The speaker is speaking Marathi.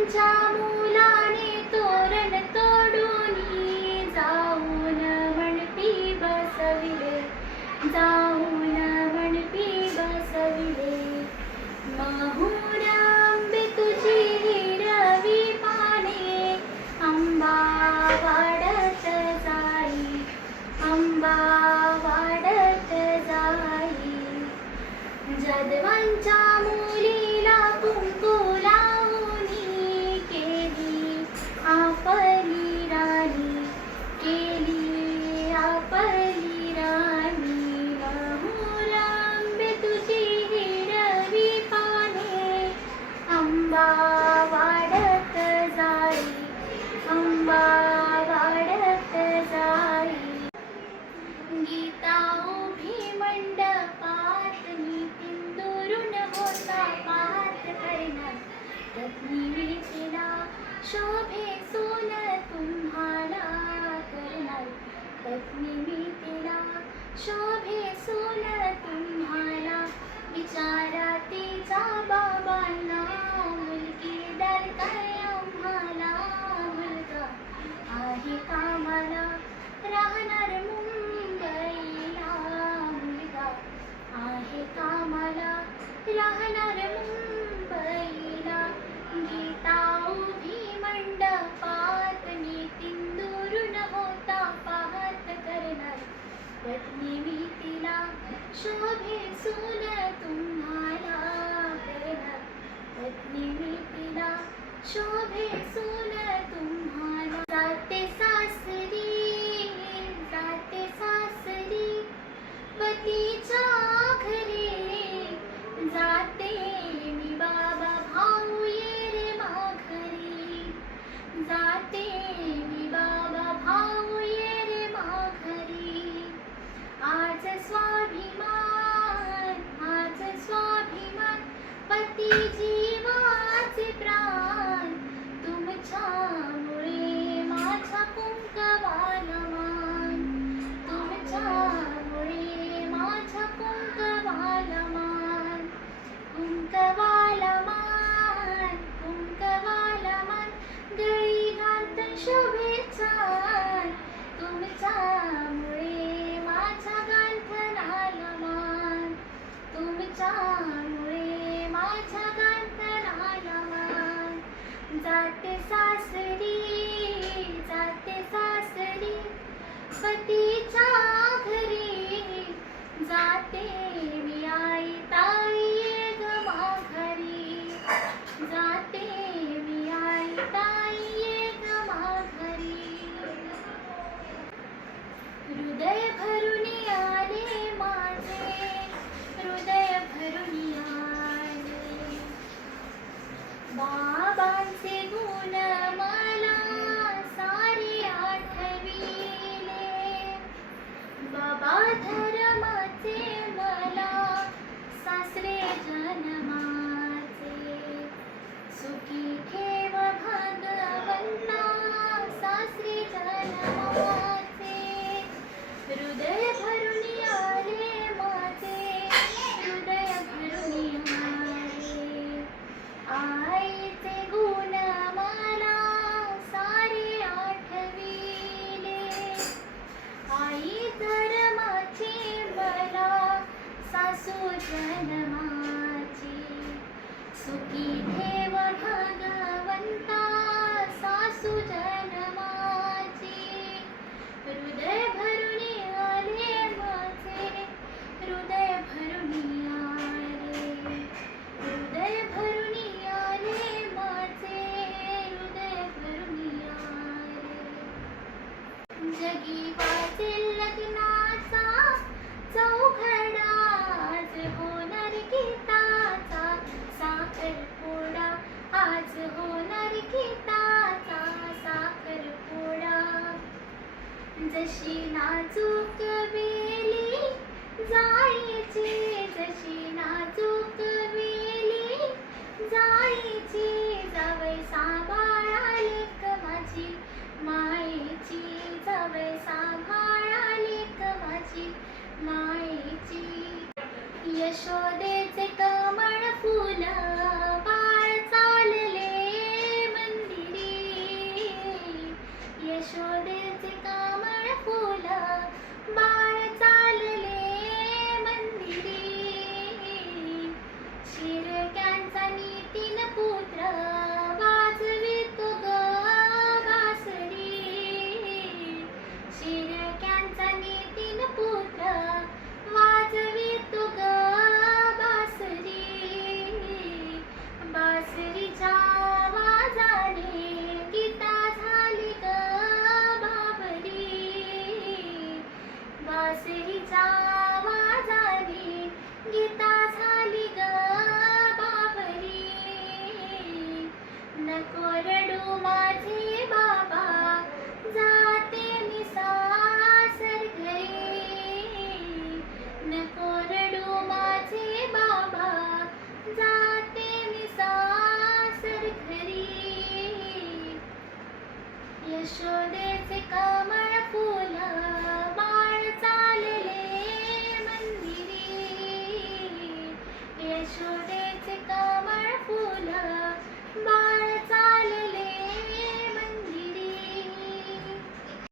जदवांच्या मुलाने तोरण तोडूनी जाऊन म्हणपी बसविले, जाऊन म्हणपी बसविले. महुर आंबे तुझी हिरवी पाने, आंबा वाढत जाई, आंबा वाढत जाई. जदवांच्या मुलीला कुंकू लावूनी केली आपली राणी, केली आपली राणी. महुर आंबे तुझी हिरवी पाने, आंबा वाढत जाई, आंबा वाढत जाई. गीता उभी मंडपात नितीन होता पात करणार, पत्नी तिला शोभे सोन तुम्हाला करणार, पत्नी तिला शोभे सोन तुम्हाला. विचारा तिचा बाबांना, मुलगी दरकार आम्हाला. मुलगा आहे कामाला राहणार मुंबईला, मुलगा आहे कामाला राहणार मुंबईला. गीता उभी मंडपात नितीन होता पाहत करणार, पत्नी मी तिला शोभे सोन तुम्हाला करणार, पत्नी मी तिला शोभे सोन तुम्हाला. जाते सासरी, जाते सासरी पतीच्या घरी, जाते मी बाबा भाऊ ये रे माघरी, जाते मी बाबा भाऊ ये रे माघरी. आज स्वाभिमान, आज स्वाभिमान पती जीवाचे प्राण, तुमच्यामुळे माझ्या कुंकवाला मान, तुमच्यामुळे माझ्या कुंकवाला मान. कुंकवाला मान, कुंकवाला मान गळी घालत शुभेच्छा, तुमच्यामुळे माझ्या गांथणाला मान, तुमच्यामुळे माझ्या गांथणाला मान. जाते सासरी, जाते सासरी पतीच्या घरी, जाते मी आई ताई ये ग माघरी, जाते मी आई ताई ये ग माघरी. हृदय भरून आले माझे, हृदय भरून आले. बाबांचे गुण मला सारे आठविले, बाबा धर्माचे मला सासरे जन्माचे. सुखी ठेव भगवंता सासरे जन्माचे. हृदय भरून आले माझे, हृदय भरून आले. आईचे गुण मला सारे आठविले, आई धर्माची मला सासू जन्माची. सुखी ठेव भगवंता सासू जन्माची. हृदय भरून आले माझे, हृदय भरून आले, हृदय भरून आले माझे, हृदय भरून आले. जगी वाजेल लग्नाचा चौघडा, आज होणार गीताचा साखरपुडा, आज होणार गीताचा साखरपुडा. जशी नाजूक वेली जायची, जशी नाजूक वेली जायची. जावई सांभाळाले क माझी मायेची, जावई सांभाळाले क माझी मायेची. यशोदेचे कमळ फूल बाळ चालले यशोदे